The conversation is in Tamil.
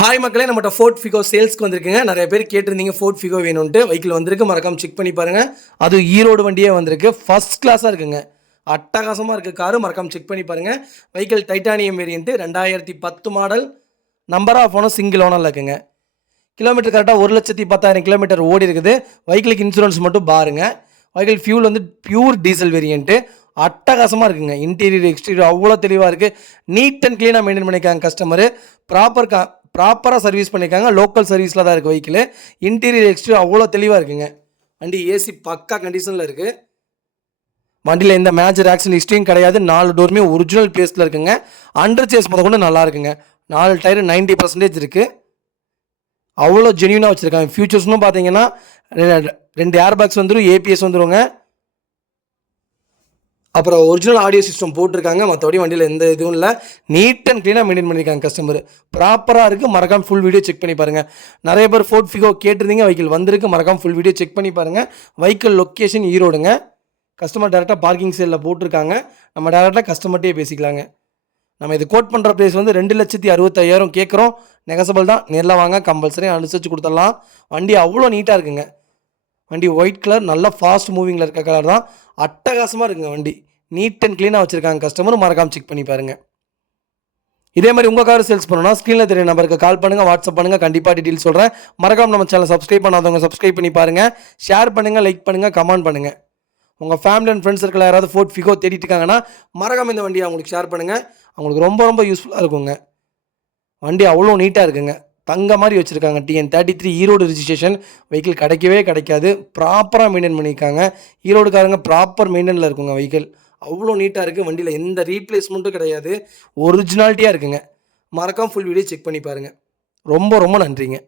ஹாய் மக்களே, நம்மகிட்ட ஃபோர்ட் ஃபிகோ சேல்ஸ்க்கு வந்திருக்குங்க. நிறைய பேர் கேட்டிருந்தீங்க ஃபோர்ட் ஃபிகோ வேணும்ன்ட்டு. வெஹிக்கிள் வந்திருக்கு, மறக்காம செக் பண்ணி பாருங்கள். அது ஈரோடு வண்டியே வந்திருக்கு. ஃபர்ஸ்ட் கிளாஸாக இருக்குங்க, அட்டகாசமாக இருக்குது காரு. மறக்காம செக் பண்ணி பாருங்கள். Vehicle titanium variant, 2010 model. Number of owner single ஓனரில் இருக்குங்க. கிலோமீட்டர் கரெக்டாக 1,10,000 கிலோமீட்டர் ஓடி இருக்குது. வெஹிக்கிளுக்கு இன்சூரன்ஸ் மட்டும் பாருங்க. வெஹிக்கிள் ஃபியூல் வந்து பியூர் டீசல் வேரியன்ட்டு. அட்டகாசமாக இருக்குங்க. இன்டீரியர் எக்ஸ்டீரியர் அவ்வளோ தெளிவாக இருக்குது. நீட் அண்ட் க்ளீனாக மெயின்டைன் பண்ணியிருக்காங்க கஸ்டமரு. ப்ராப்பராக சர்வீஸ் பண்ணியிருக்காங்க. லோக்கல் சர்வீஸில் தான் இருக்குது வெஹிக்கிள். இன்டீரியர் எக்ஸ்டீரியர் அவ்வளோ தெளிவாக இருக்குங்க. வண்டி ஏசி பக்கா கண்டிஷனில் இருக்குது. வண்டியில் எந்த மேஜர் ஆக்சிடென்ட் ஹிஸ்ட்ரியும் கிடையாது. 4 டோருமே ஒரிஜினல் பிளேஸில் இருக்குங்க. அண்டர் சேஸ் முத கொண்டு நல்லா இருக்குங்க. 4 டயர் 90% இருக்குது. அவ்வளோ ஜென்யூனாக வச்சுருக்காங்க. ஃபியூச்சர்ஸ்னு பார்த்தீங்கன்னா 2 ஏர் பேக்ஸ் வந்துடும், ஏபிஎஸ் வந்துடுங்க. அப்புறம் ஒரிஜினல் ஆடியோ சிஸ்டம் போட்டிருக்காங்க. மற்றபடி வண்டியில் எந்த இதுவும் இல்லை. நீட் அண்ட் க்ளீனாக மெயின்டைன் பண்ணியிருக்காங்க கஸ்டமர். ப்ராப்பராக இருக்குது. மறக்காமல் ஃபுல் வீடியோ செக் பண்ணி பாருங்கள். நிறைய பேர் ஃபோர்ட் ஃபிகோ கேட்டிருந்தீங்க. வெஹிக்கிள் வந்திருக்கு. மறக்காமல் ஃபுல் வீடியோ செக் பண்ணி பாருங்கள். வெஹிக்கிள் லொக்கேஷன் ஈரோடுங்க. கஸ்டமர் டேரெக்டாக பார்க்கிங் சேலில் போட்டிருக்காங்க. நம்ம டேரெக்டாக கஸ்டமர்கிட்டே பேசிக்கலாங்க. நம்ம இது கோட் பண்ணுற ப்ரைஸ் வந்து 2,65,000 கேட்குறோம். நெகசபிள் தான். நேரில் வாங்க, கம்பல்சரி அனுசரித்து கொடுத்துடலாம். வண்டி அவ்வளோ நீட்டாக இருக்குங்க. வண்டி ஒயிட் கலர், நல்லா ஃபாஸ்ட் மூவிங்கில் இருக்க கலர் தான். அட்டகாசமாக இருக்குங்க வண்டி. நீட் அண்ட் க்ளீனாக வச்சுருக்காங்க கஸ்டமர். மறக்காமல் செக் பண்ணி பாருங்கள். இதே மாதிரி உங்கள் கார் சேல்ஸ் பண்ணணும்னா ஸ்க்ரீனில் தெரிய நம்பருக்கு கால் பண்ணுங்கள், வாட்ஸ்அப் பண்ணுங்கள். கண்டிப்பாக டீட்டெயில் சொல்கிறேன். மறக்காமல் நம்ம சேனல் சப்ஸ்கிரைப் பண்ணாதவங்க சப்ஸ்கிரைப் பண்ணி பாருங்கள். ஷேர் பண்ணுங்கள், லைக் பண்ணுங்கள், கமெண்ட் பண்ணுங்கள். உங்கள் ஃபேமிலி அண்ட் ஃப்ரெண்ட்ஸ் சர்க்கிள் யாராவது ஃபோர்ட் ஃபிகோ தேடிட்டு இருக்காங்கன்னா மறக்காமல் இந்த வண்டியை அவங்களுக்கு ஷேர் பண்ணுங்கள். அவங்களுக்கு ரொம்ப ரொம்ப யூஸ்ஃபுல்லாக இருக்குங்க. வண்டி அவ்வளோ நீட்டாக இருக்குங்க. தங்க மாதிரி வச்சுருக்காங்க. TN33 Erode registration. வெஹிக்கிள் கிடைக்கவே கிடைக்காது. ப்ராப்பராக மெயின்டைன் பண்ணியிருக்காங்க. ஈரோடுக்காரங்க ப்ராப்பர் மெயின்டெனில் இருக்குங்க. வெஹிக்கிள் அவ்வளோ நீட்டாக இருக்குது. வண்டியில் எந்த ரீப்ளேஸ்மெண்ட்டும் கிடையாது. ஒரிஜினாலிட்டியாக இருக்குங்க. மறக்காம ஃபுல் வீடியோ செக் பண்ணி பாருங்கள். ரொம்ப ரொம்ப நன்றிங்க.